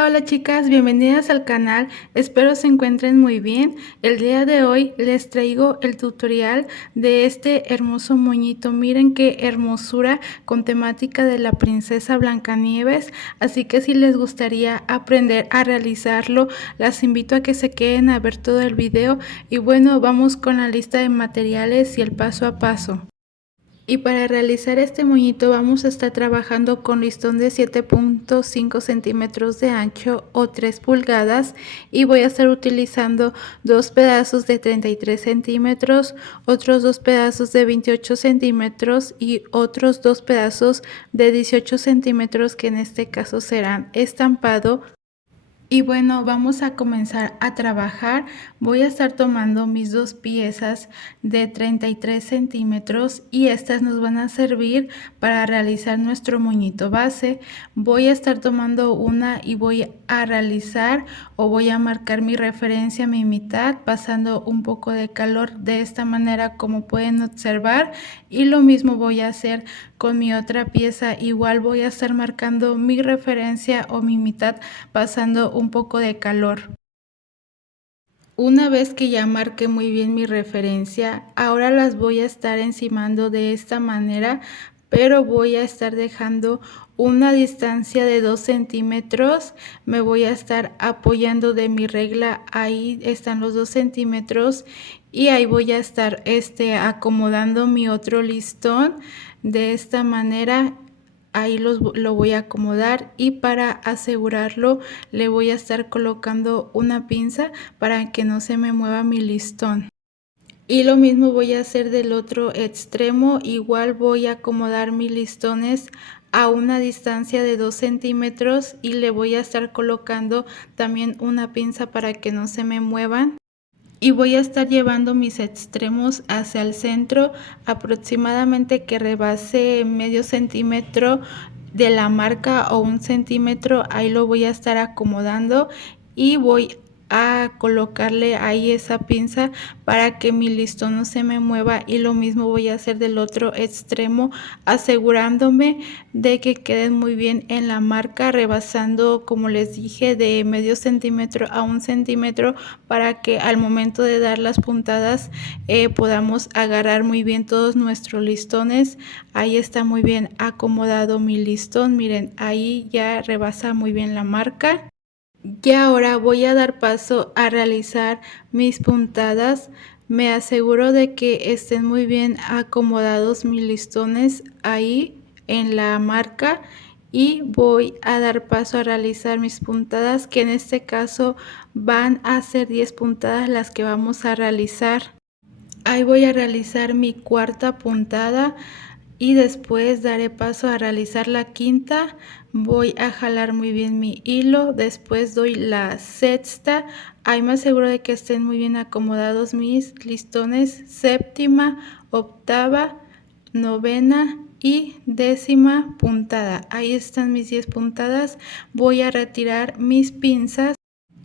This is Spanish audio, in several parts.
Hola, hola chicas, bienvenidas al canal, espero se encuentren muy bien. El día de hoy les traigo el tutorial de este hermoso moñito. Miren qué hermosura con temática de la princesa Blancanieves, así que si les gustaría aprender a realizarlo, las invito a que se queden a ver todo el video. Y bueno, vamos con la lista de materiales y el paso a paso. Y para realizar este moñito vamos a estar trabajando con listón de 7.5 centímetros de ancho o 3 pulgadas, y voy a estar utilizando dos pedazos de 33 centímetros, otros dos pedazos de 28 centímetros y otros dos pedazos de 18 centímetros, que en este caso serán estampado. Y bueno, vamos a comenzar a trabajar. Voy a estar tomando mis dos piezas de 33 centímetros y estas nos van a servir para realizar nuestro moñito base. Voy a estar tomando una y voy a realizar o voy a marcar mi referencia, mi mitad, pasando un poco de calor de esta manera, como pueden observar. Y lo mismo voy a hacer con mi otra pieza. Igual voy a estar marcando mi referencia o mi mitad, pasando un poco de calor. Una vez que ya marqué muy bien mi referencia, ahora las voy a estar encimando de esta manera, pero voy a estar dejando una distancia de 2 centímetros. Me voy a estar apoyando de mi regla, ahí están los 2 centímetros, y ahí voy a estar acomodando mi otro listón de esta manera. Ahí lo voy a acomodar, y para asegurarlo le voy a estar colocando una pinza para que no se me mueva mi listón. Y lo mismo voy a hacer del otro extremo. Igual voy a acomodar mis listones a una distancia de 2 centímetros y le voy a estar colocando también una pinza para que no se me muevan. Y voy a estar llevando mis extremos hacia el centro, aproximadamente que rebase medio centímetro de la marca o 1 centímetro. Ahí lo voy a estar acomodando y voy a colocarle ahí esa pinza para que mi listón no se me mueva. Y lo mismo voy a hacer del otro extremo, asegurándome de que queden muy bien en la marca, rebasando, como les dije, de medio centímetro a 1 centímetro, para que al momento de dar las puntadas podamos agarrar muy bien todos nuestros listones. Ahí está muy bien acomodado mi listón, miren, ahí ya rebasa muy bien la marca. Y ahora voy a dar paso a realizar mis puntadas. Me aseguro de que estén muy bien acomodados mis listones ahí en la marca, y voy a dar paso a realizar mis puntadas, que en este caso van a ser 10 puntadas las que vamos a realizar. Ahí voy a realizar mi cuarta puntada y después daré paso a realizar la quinta. Voy a jalar muy bien mi hilo, después doy la sexta. Ahí me aseguro de que estén muy bien acomodados mis listones. Séptima, octava, novena y décima puntada. Ahí están mis 10 puntadas. Voy a retirar mis pinzas.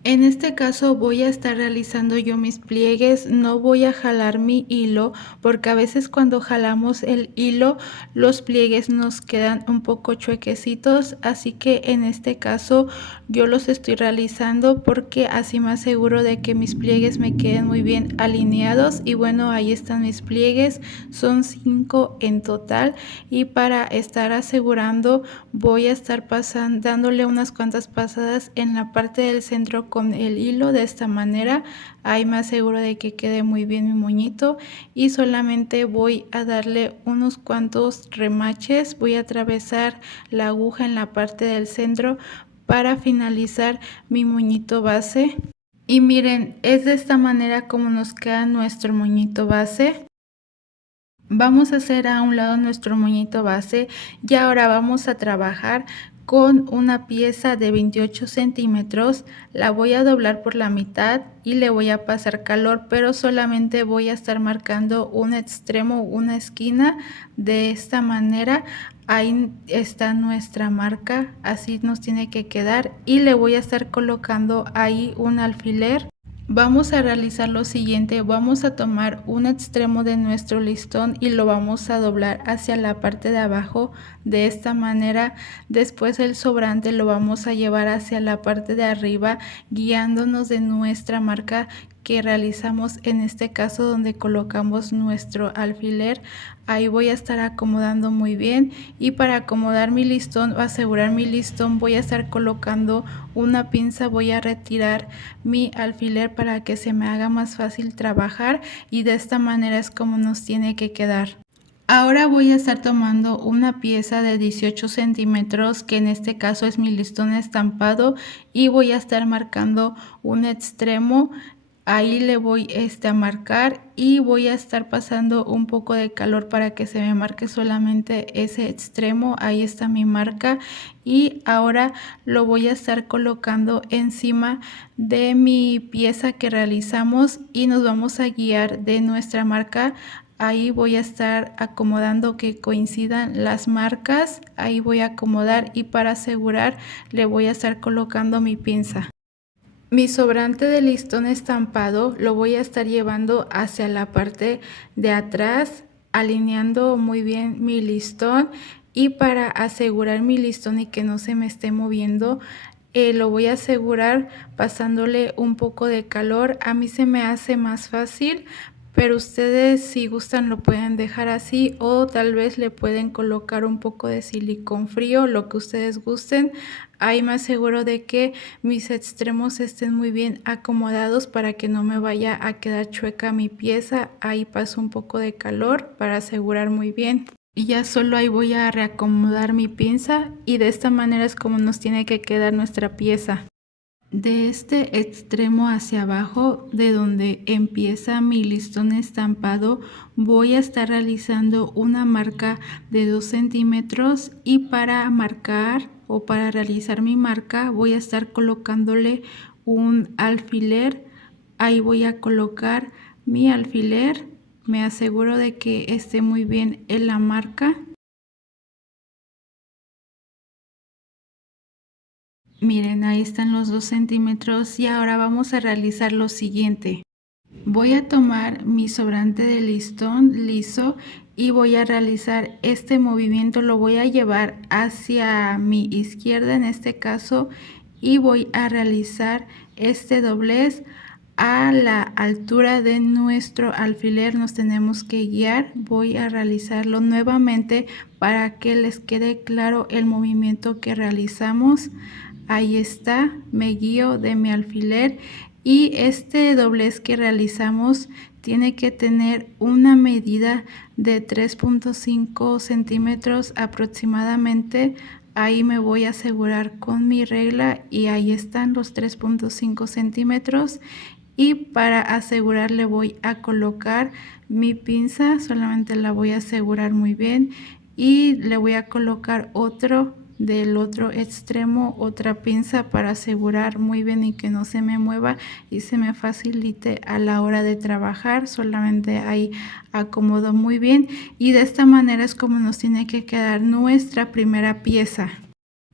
En este caso voy a estar realizando yo mis pliegues, no voy a jalar mi hilo, porque a veces cuando jalamos el hilo los pliegues nos quedan un poco chuequecitos, así que en este caso yo los estoy realizando porque así me aseguro de que mis pliegues me queden muy bien alineados. Y bueno, ahí están mis pliegues, son 5 en total, y para estar asegurando voy a estar dándole unas cuantas pasadas en la parte del centro con el hilo de esta manera. Ahí me aseguro de que quede muy bien mi moñito, y solamente voy a darle unos cuantos remaches. Voy a atravesar la aguja en la parte del centro para finalizar mi moñito base. Y miren, es de esta manera como nos queda nuestro moñito base. Vamos a hacer a un lado nuestro moñito base, y ahora vamos a trabajar con una pieza de 28 centímetros. La voy a doblar por la mitad y le voy a pasar calor, pero solamente voy a estar marcando un extremo, una esquina de esta manera. Ahí está nuestra marca, así nos tiene que quedar, y le voy a estar colocando ahí un alfiler. Vamos a realizar lo siguiente, vamos a tomar un extremo de nuestro listón y lo vamos a doblar hacia la parte de abajo de esta manera. Después el sobrante lo vamos a llevar hacia la parte de arriba, guiándonos de nuestra marca que realizamos, en este caso donde colocamos nuestro alfiler. Ahí voy a estar acomodando muy bien, y para acomodar mi listón o asegurar mi listón voy a estar colocando una pinza. Voy a retirar mi alfiler para que se me haga más fácil trabajar, y de esta manera es como nos tiene que quedar. Ahora voy a estar tomando una pieza de 18 centímetros, que en este caso es mi listón estampado, y voy a estar marcando un extremo. Ahí le voy a marcar, y voy a estar pasando un poco de calor para que se me marque solamente ese extremo. Ahí está mi marca, y ahora lo voy a estar colocando encima de mi pieza que realizamos, y nos vamos a guiar de nuestra marca. Ahí voy a estar acomodando que coincidan las marcas. Ahí voy a acomodar, y para asegurar le voy a estar colocando mi pinza. Mi sobrante de listón estampado lo voy a estar llevando hacia la parte de atrás, alineando muy bien mi listón, y para asegurar mi listón y que no se me esté moviendo, lo voy a asegurar pasándole un poco de calor. A mí se me hace más fácil, pero ustedes si gustan lo pueden dejar así, o tal vez le pueden colocar un poco de silicón frío, lo que ustedes gusten. Ahí me aseguro de que mis extremos estén muy bien acomodados para que no me vaya a quedar chueca mi pieza. Ahí paso un poco de calor para asegurar muy bien. Y ya solo ahí voy a reacomodar mi pinza, y de esta manera es como nos tiene que quedar nuestra pieza. De este extremo hacia abajo, de donde empieza mi listón estampado, voy a estar realizando una marca de 2 centímetros, y para marcar o para realizar mi marca voy a estar colocándole un alfiler. Ahí voy a colocar mi alfiler, me aseguro de que esté muy bien en la marca. Miren, ahí están los 2 centímetros, y ahora vamos a realizar lo siguiente. Voy a tomar mi sobrante de listón liso y voy a realizar este movimiento. Lo voy a llevar hacia mi izquierda en este caso, y voy a realizar este doblez a la altura de nuestro alfiler. Nos tenemos que guiar. Voy a realizarlo nuevamente para que les quede claro el movimiento que realizamos. Ahí está, me guío de mi alfiler, y este doblez que realizamos tiene que tener una medida de 3.5 centímetros aproximadamente. Ahí me voy a asegurar con mi regla, y ahí están los 3.5 centímetros. Y para asegurar le voy a colocar mi pinza, solamente la voy a asegurar muy bien, y le voy a colocar otro del otro extremo, otra pinza, para asegurar muy bien y que no se me mueva y se me facilite a la hora de trabajar. Solamente ahí acomodo muy bien, y de esta manera es como nos tiene que quedar nuestra primera pieza.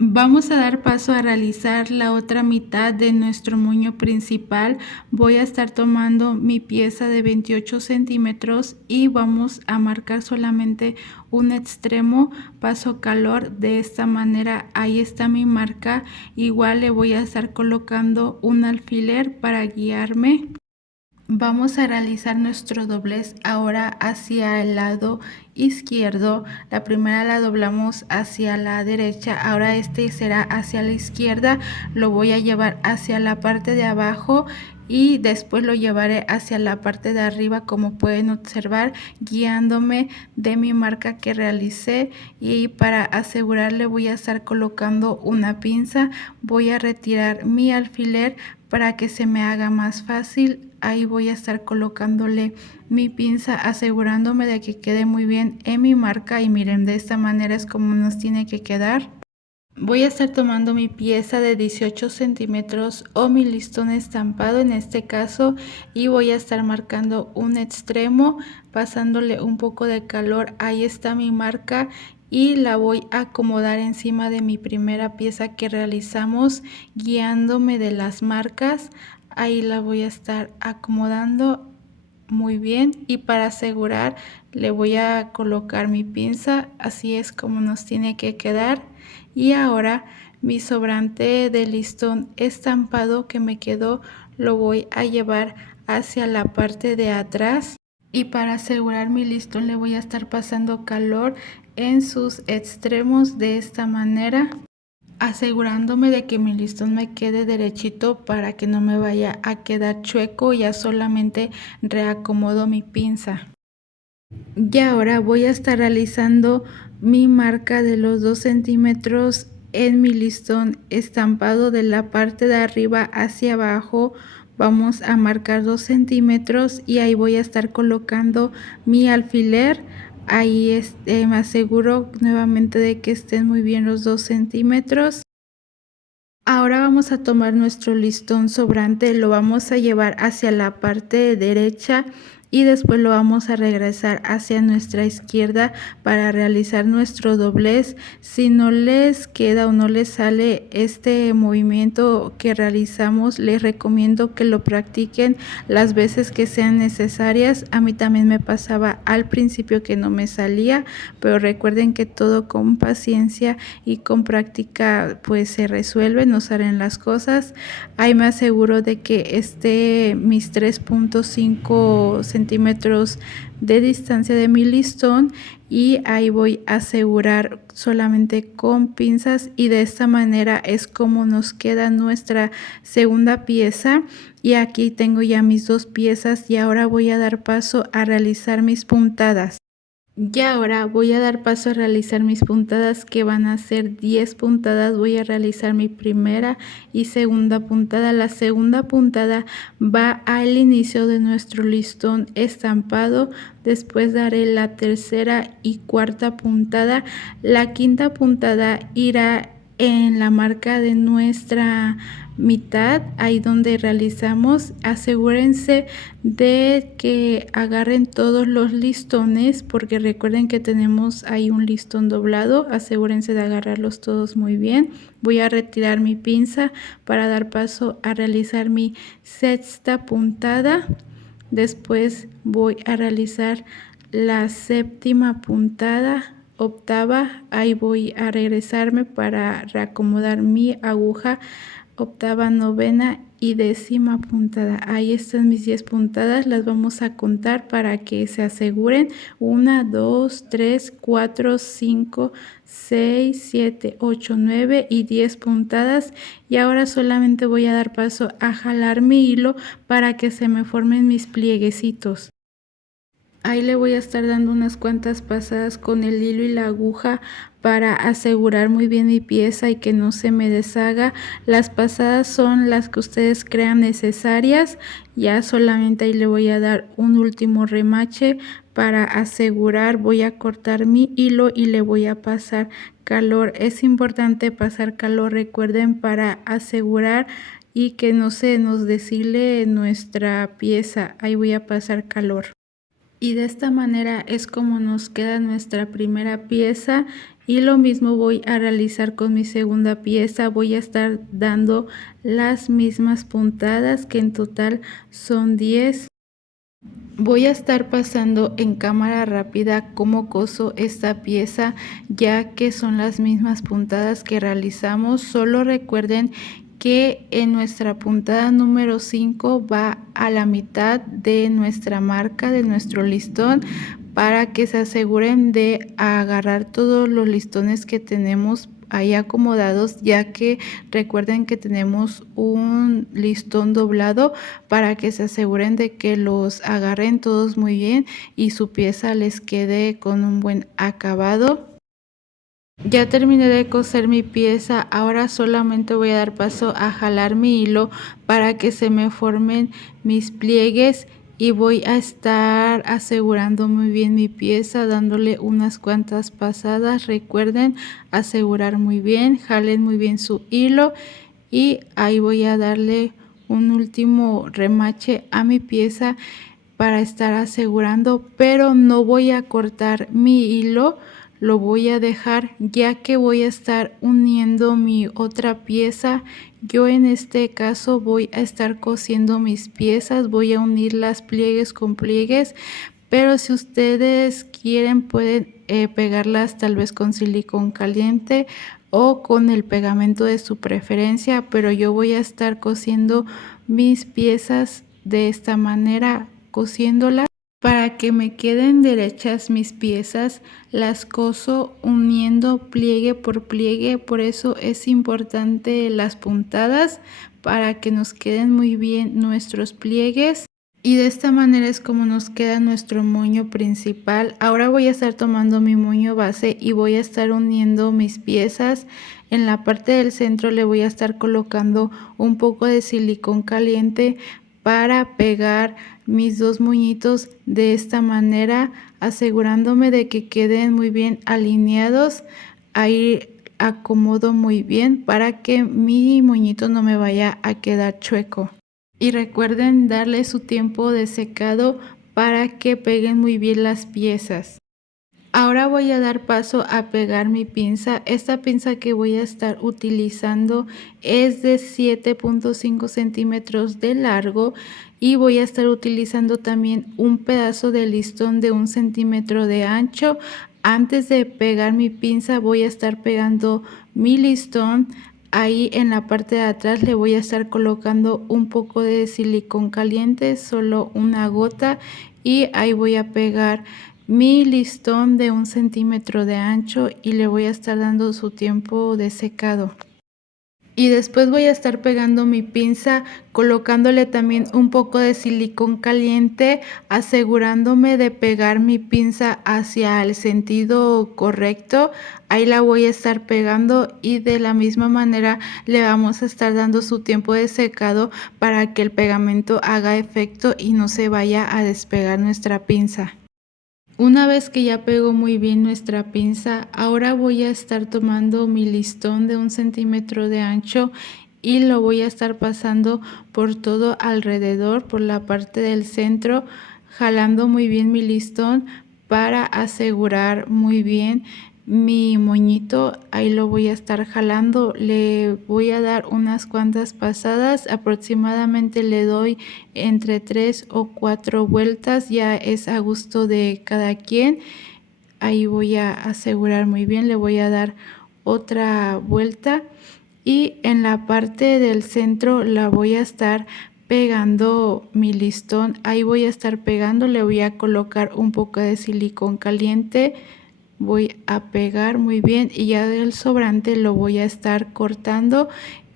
Vamos a dar paso a realizar la otra mitad de nuestro moño principal. Voy a estar tomando mi pieza de 28 centímetros y vamos a marcar solamente un extremo. Paso calor de esta manera. Ahí está mi marca. Igual le voy a estar colocando un alfiler para guiarme. Vamos a realizar nuestro doblez ahora hacia el lado izquierdo. La primera la doblamos hacia la derecha, ahora este será hacia la izquierda. Lo voy a llevar hacia la parte de abajo, y después lo llevaré hacia la parte de arriba, como pueden observar, guiándome de mi marca que realicé. Y para asegurarle voy a estar colocando una pinza. Voy a retirar mi alfiler para que se me haga más fácil. Ahí voy a estar colocándole mi pinza, asegurándome de que quede muy bien en mi marca. Y miren, de esta manera es como nos tiene que quedar. Voy a estar tomando mi pieza de 18 centímetros o mi listón estampado en este caso, y voy a estar marcando un extremo, pasándole un poco de calor. Ahí está mi marca, y la voy a acomodar encima de mi primera pieza que realizamos, guiándome de las marcas. Ahí la voy a estar acomodando muy bien y para asegurar le voy a colocar mi pinza, así es como nos tiene que quedar. Y ahora mi sobrante de listón estampado que me quedó lo voy a llevar hacia la parte de atrás y para asegurar mi listón le voy a estar pasando calor en sus extremos de esta manera, asegurándome de que mi listón me quede derechito para que no me vaya a quedar chueco. Ya solamente reacomodo mi pinza. Y ahora voy a estar realizando mi marca de los 2 centímetros en mi listón estampado de la parte de arriba hacia abajo. Vamos a marcar 2 centímetros y ahí voy a estar colocando mi alfiler. Ahí me aseguro nuevamente de que estén muy bien los 2 centímetros. Ahora vamos a tomar nuestro listón sobrante, lo vamos a llevar hacia la parte derecha y después lo vamos a regresar hacia nuestra izquierda para realizar nuestro doblez. Si no les queda o no les sale este movimiento que realizamos, les recomiendo que lo practiquen las veces que sean necesarias. A mí también me pasaba al principio que no me salía, pero recuerden que todo con paciencia y con práctica pues se resuelve, no salen las cosas. Ahí me aseguro de que esté mis 3.5 centímetros de distancia de mi listón y ahí voy a asegurar solamente con pinzas y de esta manera es como nos queda nuestra segunda pieza. Y aquí tengo ya mis 2 piezas y ahora voy a dar paso a realizar mis puntadas. Y ahora voy a dar paso a realizar mis puntadas, que van a ser 10 puntadas. Voy a realizar mi primera y segunda puntada. La segunda puntada va al inicio de nuestro listón estampado. Después daré la tercera y cuarta puntada. La quinta puntada irá en la marca de nuestra mitad, ahí donde realizamos. Asegúrense de que agarren todos los listones, porque recuerden que tenemos ahí un listón doblado. Asegúrense de agarrarlos todos muy bien. Voy a retirar mi pinza para dar paso a realizar mi sexta puntada. Después voy a realizar la séptima puntada, octava. Ahí voy a regresarme para reacomodar mi aguja, octava, novena y décima puntada. Ahí están mis 10 puntadas, las vamos a contar para que se aseguren. 1, 2, 3, 4, 5, 6, 7, 8, 9 y 10 puntadas. Y ahora solamente voy a dar paso a jalar mi hilo para que se me formen mis plieguecitos. Ahí le voy a estar dando unas cuantas pasadas con el hilo y la aguja para asegurar muy bien mi pieza y que no se me deshaga. Las pasadas son las que ustedes crean necesarias. Ya solamente ahí le voy a dar un último remache para asegurar. Voy a cortar mi hilo y le voy a pasar calor. Es importante pasar calor, recuerden, para asegurar y que no se nos deshile nuestra pieza. Ahí voy a pasar calor. Y de esta manera es como nos queda nuestra primera pieza y lo mismo voy a realizar con mi segunda pieza. Voy a estar dando las mismas puntadas, que en total son 10. Voy a estar pasando en cámara rápida cómo coso esta pieza, ya que son las mismas puntadas que realizamos. Solo recuerden que en nuestra puntada número 5 va a la mitad de nuestra marca, de nuestro listón, para que se aseguren de agarrar todos los listones que tenemos ahí acomodados, ya que recuerden que tenemos un listón doblado, para que se aseguren de que los agarren todos muy bien y su pieza les quede con un buen acabado. Ya terminé de coser mi pieza, ahora solamente voy a dar paso a jalar mi hilo para que se me formen mis pliegues y voy a estar asegurando muy bien mi pieza, dándole unas cuantas pasadas. Recuerden asegurar muy bien, jalen muy bien su hilo y ahí voy a darle un último remache a mi pieza para estar asegurando, pero no voy a cortar mi hilo. lo voy a dejar, ya que voy a estar uniendo mi otra pieza. Yo en este caso voy a estar cosiendo mis piezas, voy a unir las pliegues con pliegues, pero si ustedes quieren pueden pegarlas tal vez con silicón caliente o con el pegamento de su preferencia, pero yo voy a estar cosiendo mis piezas de esta manera, cosiéndolas. Para que me queden derechas mis piezas, las coso uniendo pliegue por pliegue, por eso es importante las puntadas para que nos queden muy bien nuestros pliegues. Y de esta manera es como nos queda nuestro moño principal. Ahora voy a estar tomando mi moño base y voy a estar uniendo mis piezas. En la parte del centro le voy a estar colocando un poco de silicón caliente para pegar mis dos moñitos de esta manera, asegurándome de que queden muy bien alineados. Ahí acomodo muy bien para que mi moñito no me vaya a quedar chueco. Y recuerden darle su tiempo de secado para que peguen muy bien las piezas. Ahora voy a dar paso a pegar mi pinza. Esta pinza que voy a estar utilizando es de 7.5 centímetros de largo y voy a estar utilizando también un pedazo de listón de 1 centímetro de ancho. Antes de pegar mi pinza voy a estar pegando mi listón. Ahí en la parte de atrás le voy a estar colocando un poco de silicón caliente, solo una gota, y ahí voy a pegar mi listón de 1 centímetro de ancho y le voy a estar dando su tiempo de secado. Y después voy a estar pegando mi pinza, colocándole también un poco de silicón caliente, asegurándome de pegar mi pinza hacia el sentido correcto. Ahí la voy a estar pegando y de la misma manera le vamos a estar dando su tiempo de secado para que el pegamento haga efecto y no se vaya a despegar nuestra pinza. Una vez que ya pegó muy bien nuestra pinza, ahora voy a estar tomando mi listón de 1 centímetro de ancho y lo voy a estar pasando por todo alrededor, por la parte del centro, jalando muy bien mi listón para asegurar muy bien mi moñito. Ahí lo voy a estar jalando, le voy a dar unas cuantas pasadas, aproximadamente le doy entre 3 o 4 vueltas, ya es a gusto de cada quien. Ahí voy a asegurar muy bien, le voy a dar otra vuelta y en la parte del centro la voy a estar pegando mi listón. Ahí voy a estar pegando, le voy a colocar un poco de silicón caliente, voy a pegar muy bien y ya del sobrante lo voy a estar cortando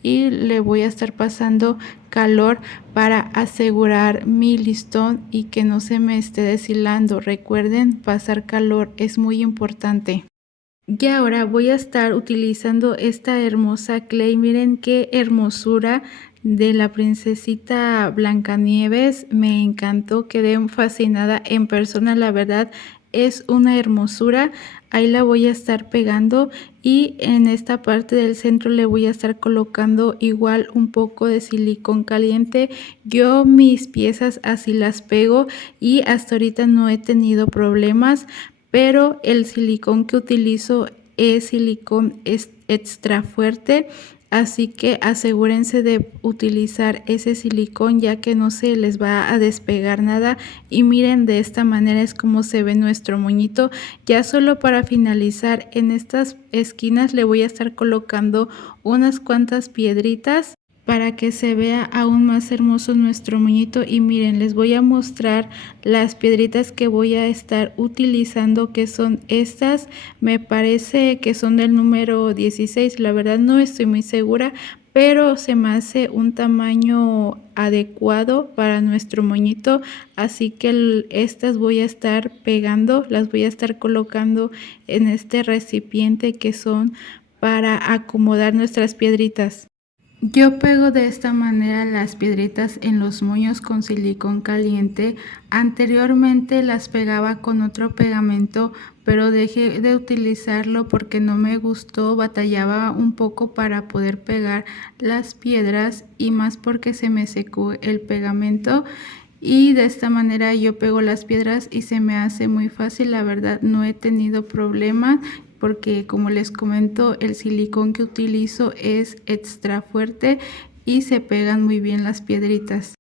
y le voy a estar pasando calor para asegurar mi listón y que no se me esté deshilando. Recuerden, pasar calor es muy importante. Y ahora voy a estar utilizando esta hermosa clay. Miren qué hermosura de la princesita Blancanieves. Me encantó, quedé fascinada en persona, la verdad es una hermosura. Ahí la voy a estar pegando y en esta parte del centro le voy a estar colocando igual un poco de silicón caliente. Yo mis piezas así las pego y hasta ahorita no he tenido problemas, pero el silicón que utilizo es silicón extra fuerte, así que asegúrense de utilizar ese silicón ya que no se les va a despegar nada. Y miren, de esta manera es como se ve nuestro moñito. Ya solo para finalizar, en estas esquinas le voy a estar colocando unas cuantas piedritas para que se vea aún más hermoso nuestro moñito. Y miren, les voy a mostrar las piedritas que voy a estar utilizando, que son estas. Me parece que son del número 16, la verdad no estoy muy segura, pero se me hace un tamaño adecuado para nuestro moñito, así que estas voy a estar pegando, las voy a estar colocando en este recipiente que son para acomodar nuestras piedritas. Yo pego de esta manera las piedritas en los moños con silicón caliente. Anteriormente las pegaba con otro pegamento, pero dejé de utilizarlo porque no me gustó, batallaba un poco para poder pegar las piedras y más porque se me secó el pegamento. y de esta manera yo pego las piedras y se me hace muy fácil. La verdad no he tenido problema porque, como les comento, el silicón que utilizo es extra fuerte y se pegan muy bien las piedritas.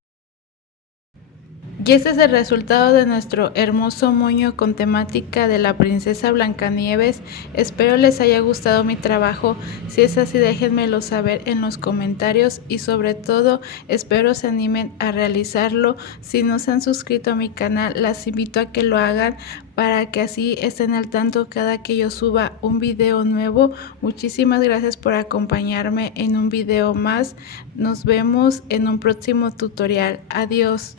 Y este es el resultado de nuestro hermoso moño con temática de la princesa Blancanieves. Espero les haya gustado mi trabajo. Si es así, déjenmelo saber en los comentarios y sobre todo espero se animen a realizarlo. Si no se han suscrito a mi canal, las invito a que lo hagan para que así estén al tanto cada que yo suba un video nuevo. Muchísimas gracias por acompañarme en un video más. Nos vemos en un próximo tutorial. Adiós.